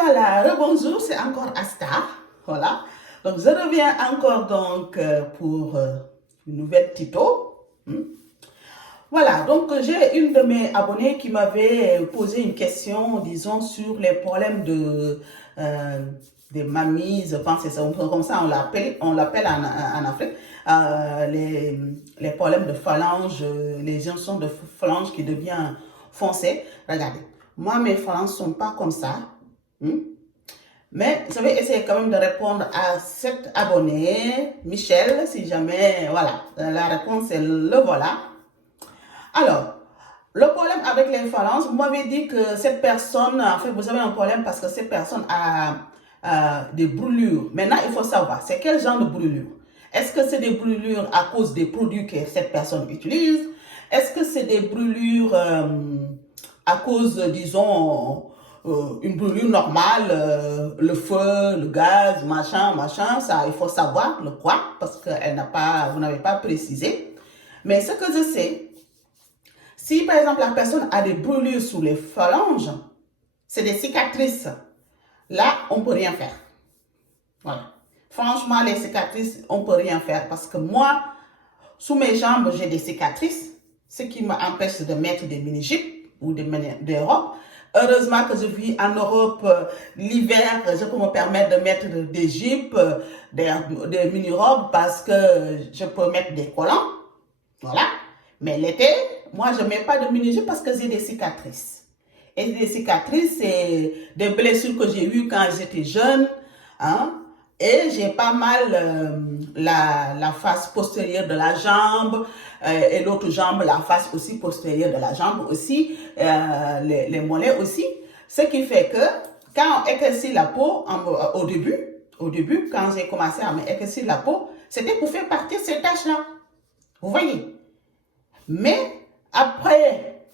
voilà, rebonjour, c'est encore Asta. Voilà. Donc, je reviens encore donc pour une nouvelle tuto. Voilà, donc j'ai une de mes abonnées qui m'avait posé une question, disons, sur les problèmes des mamies, je pense que c'est comme ça on l'appelle en Afrique, les problèmes de phalange, les jonctions de phalange qui deviennent foncées. Regardez, moi mes phalanges ne sont pas comme ça. Mais je vais essayer quand même de répondre à cette abonnée, Michel, si jamais, voilà, la réponse est le voilà. Alors, le problème avec les phalanges, vous m'avez dit que cette personne, en fait, vous avez un problème parce que cette personne a des brûlures. Maintenant, il faut savoir, c'est quel genre de brûlure? Est-ce que c'est des brûlures à cause des produits que cette personne utilise? Est-ce que c'est des brûlures à cause, disons, une brûlure normale, le feu, le gaz, machin, ça, il faut savoir le quoi, parce que vous n'avez pas précisé. Mais ce que je sais, si par exemple la personne a des brûlures sous les phalanges, c'est des cicatrices, là, on ne peut rien faire. Voilà. Franchement, les cicatrices, on ne peut rien faire parce que moi, sous mes jambes, j'ai des cicatrices, ce qui m'empêche de mettre des mini-jupes ou des robes. Heureusement que je vis en Europe, l'hiver, je peux me permettre de mettre des jupes, des mini-robes parce que je peux mettre des collants. Voilà. Mais l'été, moi, je ne mets pas de mini-jupes parce que j'ai des cicatrices. Et les cicatrices, c'est des blessures que j'ai eues quand j'étais jeune. Hein? Et j'ai pas mal la face postérieure de la jambe et l'autre jambe, la face aussi postérieure de la jambe aussi, les mollets aussi. Ce qui fait que quand on éclaircit la peau au début, quand j'ai commencé à m'éclaircir la peau, c'était pour faire partir ces taches-là. Vous voyez? Mais après,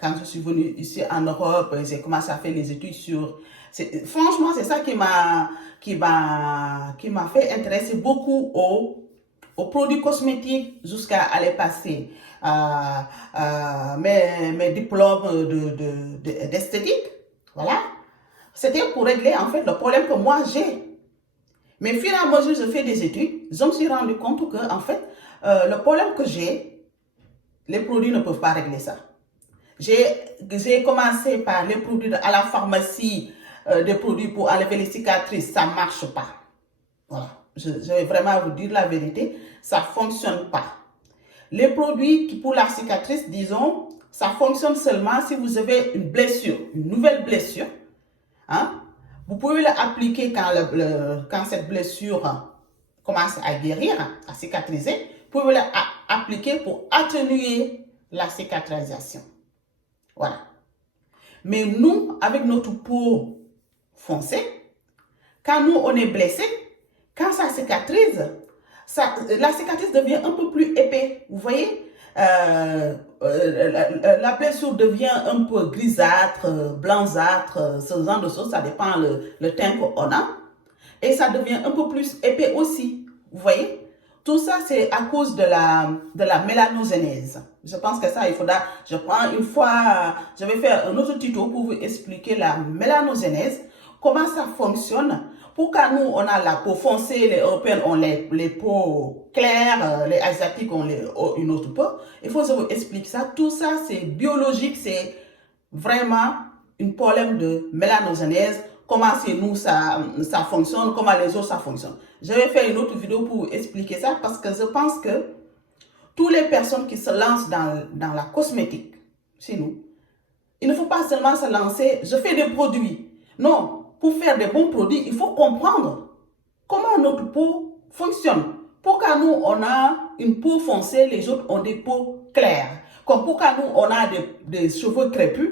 quand je suis venue ici en Europe, j'ai commencé à faire les études sur... Franchement, c'est ça qui m'a fait intéresser beaucoup aux produits cosmétiques jusqu'à aller passer mes diplômes d'esthétique. Voilà. C'était pour régler en fait le problème que moi j'ai. Mais au fur et à mesure je fais des études, je me suis rendu compte que en fait, le problème que j'ai, les produits ne peuvent pas régler ça. J'ai commencé par les produits à la pharmacie, des produits pour enlever les cicatrices, ça ne marche pas. Voilà, je vais vraiment vous dire la vérité, ça ne fonctionne pas. Les produits qui pour la cicatrice, disons, ça fonctionne seulement si vous avez une blessure, une nouvelle blessure. Hein? Vous pouvez l'appliquer quand cette blessure commence à guérir, à cicatriser. Vous pouvez l'appliquer pour atténuer la cicatrisation. Voilà. Mais nous, avec notre peau foncée, quand nous, on est blessé, quand ça cicatrise, la cicatrice devient un peu plus épais. Vous voyez, la blessure devient un peu grisâtre, blanchâtre, ce genre de choses. Ça dépend le teint qu'on a. Et ça devient un peu plus épais aussi. Vous voyez? Tout ça, c'est à cause de la mélanogénèse. Je pense que ça, il faudra, je vais faire un autre tuto pour vous expliquer la mélanogénèse, comment ça fonctionne. Pour quand nous, on a la peau foncée, les Européennes ont les peaux claires, les Asiatiques ont une autre peau. Il faut que je vous explique ça. Tout ça, c'est biologique, c'est vraiment un problème de mélanogénèse. Comment c'est nous, ça fonctionne, comment les autres, ça fonctionne. Je vais faire une autre vidéo pour vous expliquer ça parce que je pense que toutes les personnes qui se lancent dans la cosmétique, chez nous, il ne faut pas seulement se lancer, je fais des produits. Non, pour faire des bons produits, il faut comprendre comment notre peau fonctionne. Pourquoi nous, on a une peau foncée, les autres ont des peaux claires. Comme pourquoi nous, on a des cheveux crépus,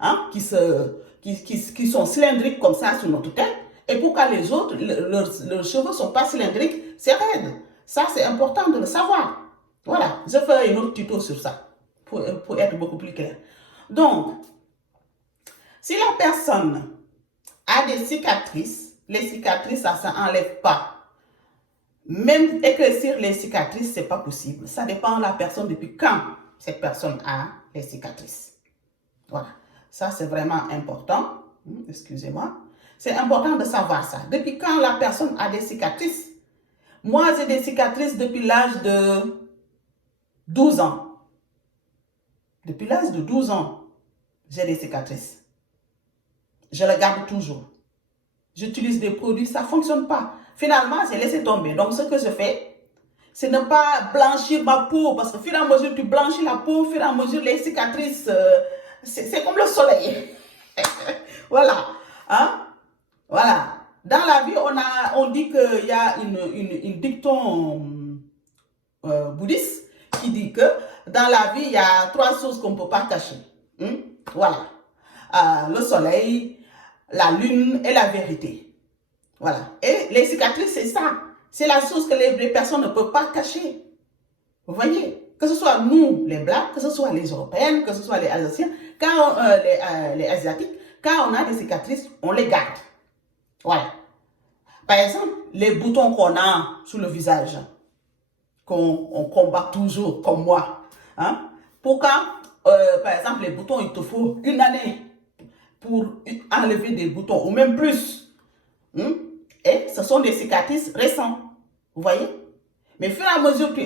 hein, qui sont cylindriques comme ça sur notre tête. Et pourquoi les autres, leurs cheveux ne sont pas cylindriques, c'est raide. Ça, c'est important de le savoir. Voilà, je ferai une autre tuto sur ça, pour être beaucoup plus clair. Donc, si la personne a des cicatrices, les cicatrices, ça ne s'enlève pas. Même éclaircir les cicatrices, ce n'est pas possible. Ça dépend de la personne depuis quand cette personne a les cicatrices. Voilà, ça c'est vraiment important. Excusez-moi. C'est important de savoir ça. Depuis quand la personne a des cicatrices? Moi, j'ai des cicatrices depuis l'âge de 12 ans. Depuis l'âge de 12 ans, j'ai des cicatrices. Je les garde toujours. J'utilise des produits, ça ne fonctionne pas. Finalement, j'ai laissé tomber. Donc, ce que je fais, c'est ne pas blanchir ma peau. Parce que au fur et à mesure, tu blanchis la peau, au fur et à mesure, les cicatrices, c'est comme le soleil. Voilà. Hein? Voilà. Dans la vie, on dit qu'il y a une dicton bouddhiste qui dit que dans la vie, il y a 3 choses qu'on ne peut pas cacher. Voilà. Le soleil, la lune et la vérité. Voilà. Et les cicatrices, c'est ça. C'est la chose que les personnes ne peuvent pas cacher. Vous voyez? Que ce soit nous, les Blancs, que ce soit les Européennes, que ce soit les Asiatiens, les Asiatiques, quand on a des cicatrices, on les garde. Voilà. Par exemple, les boutons qu'on a sur le visage, qu'on combat toujours, comme moi. Hein? Pourquoi, par exemple, les boutons, il te faut une année pour enlever des boutons, ou même plus. Et ce sont des cicatrices récentes. Vous voyez? Mais au fur et à mesure que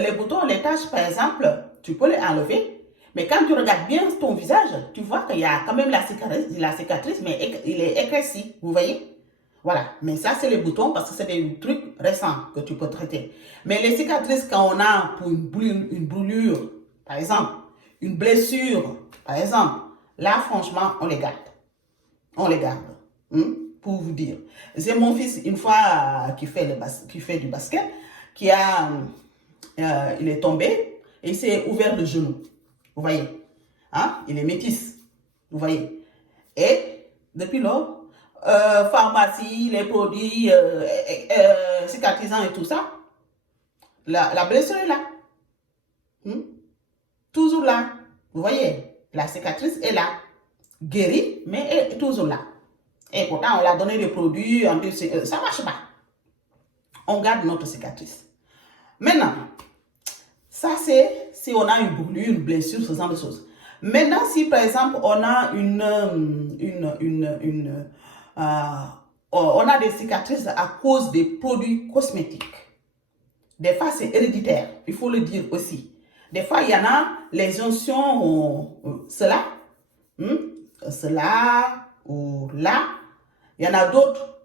les boutons, les taches, par exemple, tu peux les enlever. Mais quand tu regardes bien ton visage, tu vois qu'il y a quand même la cicatrice, mais il est éclairci. Vous voyez? Voilà. Mais ça, c'est les boutons parce que c'est des trucs récents que tu peux traiter. Mais les cicatrices, quand on a pour une brûlure, par exemple, une blessure, par exemple, là, franchement, on les garde. On les garde. Pour vous dire. J'ai mon fils, une fois, qui fait du basket, il est tombé et il s'est ouvert le genou. Vous voyez? Hein? Il est métis. Vous voyez? Et depuis lors, pharmacie, les produits cicatrisants et tout ça, la blessure est là. Toujours là. Vous voyez? La cicatrice est là. Guérie, mais elle est toujours là. Et pourtant, on l'a donné des produits, ça ne marche pas. On garde notre cicatrice. Maintenant, ça c'est si on a une brûlure, une blessure, ce genre de choses. Maintenant, si par exemple on a on a des cicatrices à cause des produits cosmétiques. Des fois, c'est héréditaire, il faut le dire aussi. Des fois, il y en a les onctions, cela ou là. Il y en a d'autres,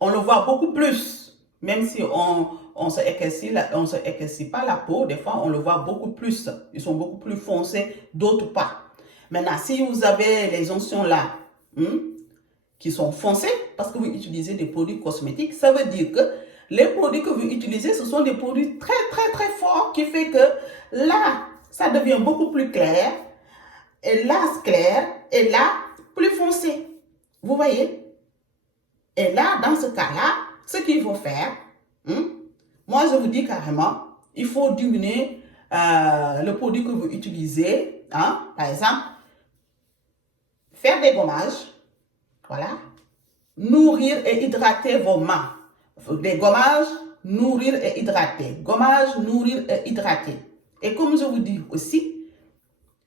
on le voit beaucoup plus, même si on se éclaircit pas la peau, des fois on le voit beaucoup plus, ils sont beaucoup plus foncés, d'autres pas. Maintenant, si vous avez les onctions là, qui sont foncés, parce que vous utilisez des produits cosmétiques, ça veut dire que les produits que vous utilisez, ce sont des produits très très très forts, qui fait que là, ça devient beaucoup plus clair, et là clair, et là plus foncé. Vous voyez? Et là, dans ce cas-là, ce qu'il faut faire, moi je vous dis carrément, il faut diminuer le produit que vous utilisez. Par exemple, faire des gommages. Voilà. Nourrir et hydrater vos mains. Des gommages, nourrir et hydrater. Gommage, nourrir et hydrater. Et comme je vous dis aussi,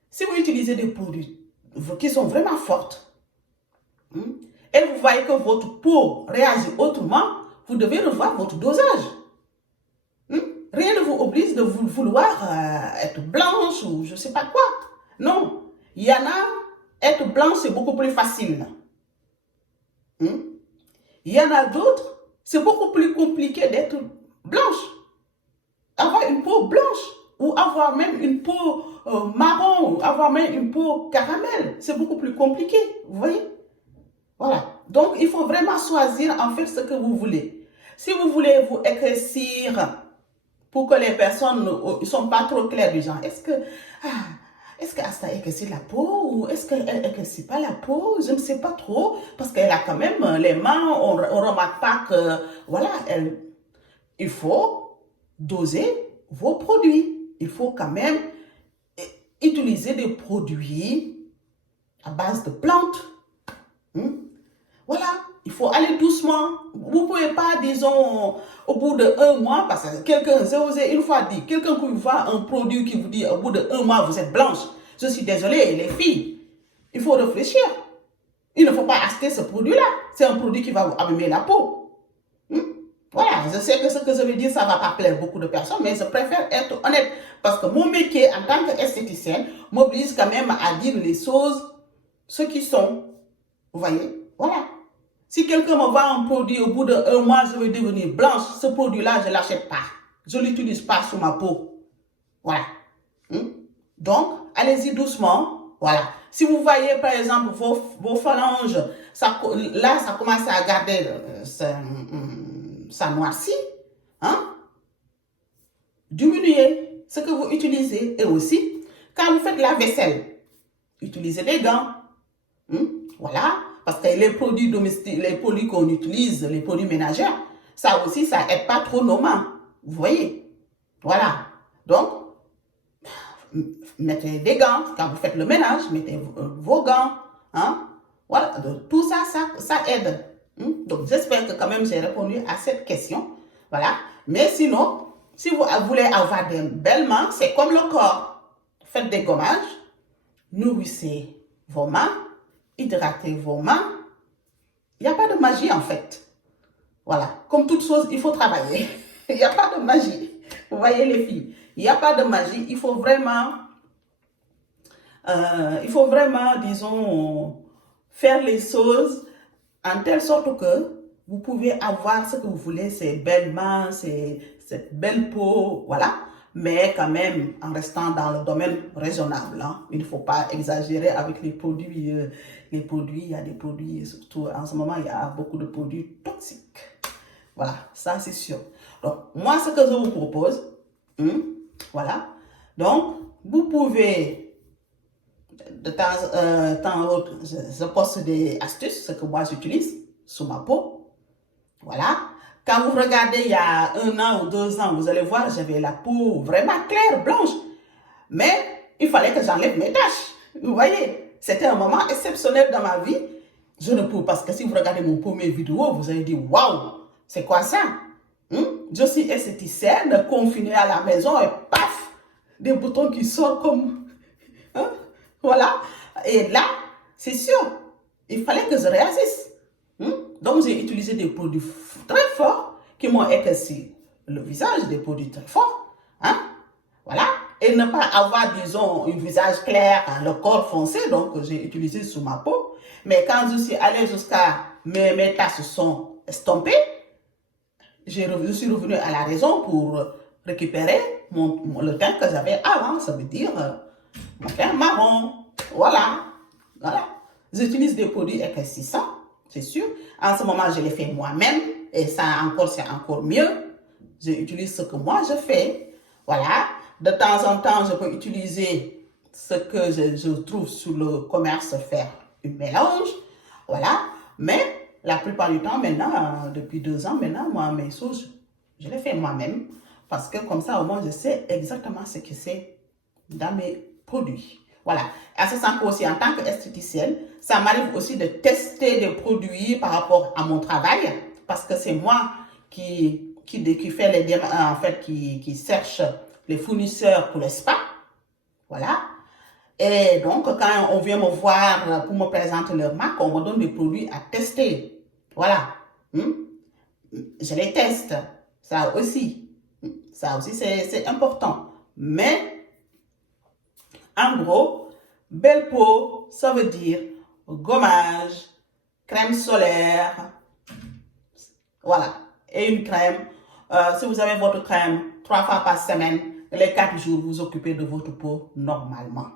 si vous utilisez des produits qui sont vraiment forts, et vous voyez que votre peau réagit autrement, vous devez revoir votre dosage. Rien ne vous oblige de vouloir être blanche ou je ne sais pas quoi. Non. Il y en a, être blanche, c'est beaucoup plus facile. Il y en a d'autres, c'est beaucoup plus compliqué d'être blanche. Avoir une peau blanche ou avoir même une peau marron, ou avoir même une peau caramel, c'est beaucoup plus compliqué. Vous voyez? Voilà. Donc, il faut vraiment choisir en fait ce que vous voulez. Si vous voulez vous éclaircir pour que les personnes ne sont pas trop claires du genre, est-ce que Asta éclaircit la peau ou est-ce qu'elle éclaircit pas la peau? Je ne sais pas trop parce qu'elle a quand même les mains, on ne remarque pas que, voilà, il faut doser vos produits. Il faut quand même utiliser des produits à base de plantes. Voilà, il faut aller doucement. Vous ne pouvez pas, disons, au bout d'1 mois, parce que quelqu'un, une fois dit, quelqu'un qui voit un produit qui vous dit au bout d'1 mois, vous êtes blanche. Je suis désolée, les filles, il faut réfléchir. Il ne faut pas acheter ce produit-là. C'est un produit qui va vous abîmer la peau. Voilà, je sais que ce que je vais dire, ça ne va pas plaire beaucoup de personnes, mais je préfère être honnête. Parce que mon métier en tant qu'esthéticienne m'oblige quand même à dire les choses, ce qui sont. Vous voyez? Voilà. Si quelqu'un me vend un produit, au bout d'un mois, je vais devenir blanche, ce produit-là, je ne l'achète pas. Je ne l'utilise pas sur ma peau. Voilà. Donc, allez-y doucement. Voilà. Si vous voyez, par exemple, vos phalanges, là, ça commence à garder, ça noircit. Hein? Diminuez ce que vous utilisez. Et aussi, quand vous faites la vaisselle, utilisez des gants. Voilà. Parce que les produits domestiques, les produits qu'on utilise, les produits ménagers, ça aussi, ça n'aide pas trop nos mains. Vous voyez? Voilà. Donc, mettez des gants. Quand vous faites le ménage, mettez vos gants. Hein? Voilà. Donc, tout ça, ça aide. Donc, j'espère que quand même j'ai répondu à cette question. Voilà. Mais sinon, si vous voulez avoir des belles mains, c'est comme le corps. Faites des gommages. Nourrissez vos mains. Hydratez vos mains. Il n'y a pas de magie en fait. Voilà. Comme toute chose, il faut travailler. Il n'y a pas de magie. Vous voyez les filles. Il n'y a pas de magie. Il faut vraiment, disons, faire les choses en telle sorte que vous pouvez avoir ce que vous voulez, ces belles mains, cette belle peau, voilà. Mais quand même, en restant dans le domaine raisonnable. Hein. Il ne faut pas exagérer avec les produits. Il y a des produits, surtout en ce moment, il y a beaucoup de produits toxiques. Voilà, ça c'est sûr. Donc, moi, ce que je vous propose, voilà. Donc, vous pouvez, de temps en temps, je poste des astuces, ce que moi j'utilise sur ma peau. Voilà. Quand vous regardez il y a 1 an ou 2 ans, vous allez voir, j'avais la peau vraiment claire, blanche. Mais il fallait que j'enlève mes taches. Vous voyez, c'était un moment exceptionnel dans ma vie. Je ne peux, parce que si vous regardez mon premier vidéo, vous allez dire, waouh, c'est quoi ça? Je suis esthéticienne, confinée à la maison et paf, des boutons qui sortent comme... voilà. Et là, c'est sûr, il fallait que je réagisse. Donc, j'ai utilisé des produits très forts qui m'ont éclairci le visage, des produits très forts. Voilà. Et ne pas avoir, disons, un visage clair, le corps foncé, donc j'ai utilisé sur ma peau. Mais quand je suis allée jusqu'à mes taches sont estompées, je suis revenue à la raison pour récupérer le teint que j'avais avant, ça veut dire mon teint marron. Voilà. Voilà. J'utilise des produits éclaircissants, c'est sûr. En ce moment, je les fais moi-même et ça encore, c'est encore mieux. J'utilise ce que moi je fais. Voilà. De temps en temps, je peux utiliser ce que je trouve sur le commerce, faire un mélange. Voilà. Mais la plupart du temps, maintenant, depuis 2 ans, maintenant, moi, mes sauces, je les fais moi-même. Parce que comme ça, au moins, je sais exactement ce que c'est dans mes produits. Voilà. À ce sens aussi, en tant qu'esthéticienne, ça m'arrive aussi de tester des produits par rapport à mon travail. Parce que c'est moi qui fait les en fait, qui cherche les fournisseurs pour les spas. Voilà. Et donc, quand on vient me voir pour me présenter leur marque, on me donne des produits à tester. Voilà. Je les teste. Ça aussi, c'est important. Mais, en gros, belle peau, ça veut dire gommage, crème solaire. Voilà. Et une crème. Si vous avez votre crème 3 fois par semaine, les 4 jours, vous occupez de votre peau normalement.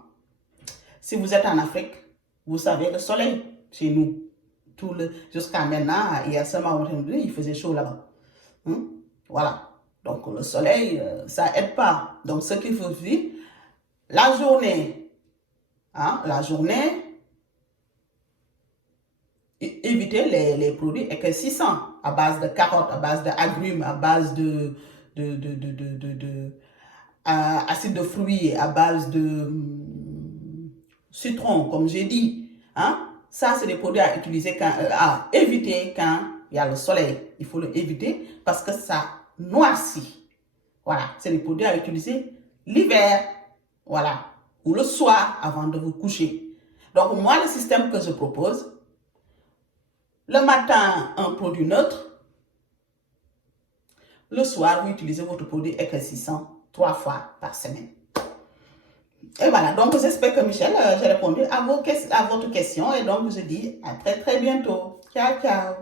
Si vous êtes en Afrique, vous savez le soleil chez nous. Jusqu'à maintenant, il y a seulement il faisait chaud là-bas. Voilà. Donc le soleil, ça aide pas. Donc ce qu'il faut vivre, la journée, éviter les produits éclaircissants à base de carottes, à base d'agrumes, à base de acide de fruits, à base de citron, comme j'ai dit. Ça, c'est des produits à utiliser, à éviter quand il y a le soleil. Il faut l'éviter parce que ça noircit. Voilà, c'est des produits à utiliser l'hiver. Voilà. ou le soir avant de vous coucher. Donc, moi, le système que je propose, le matin, un produit neutre. Le soir, vous utilisez votre produit éclaircissant 3 fois par semaine. Et voilà, donc j'espère que Michel, j'ai répondu à votre question et donc je dis à très très bientôt. Ciao, ciao.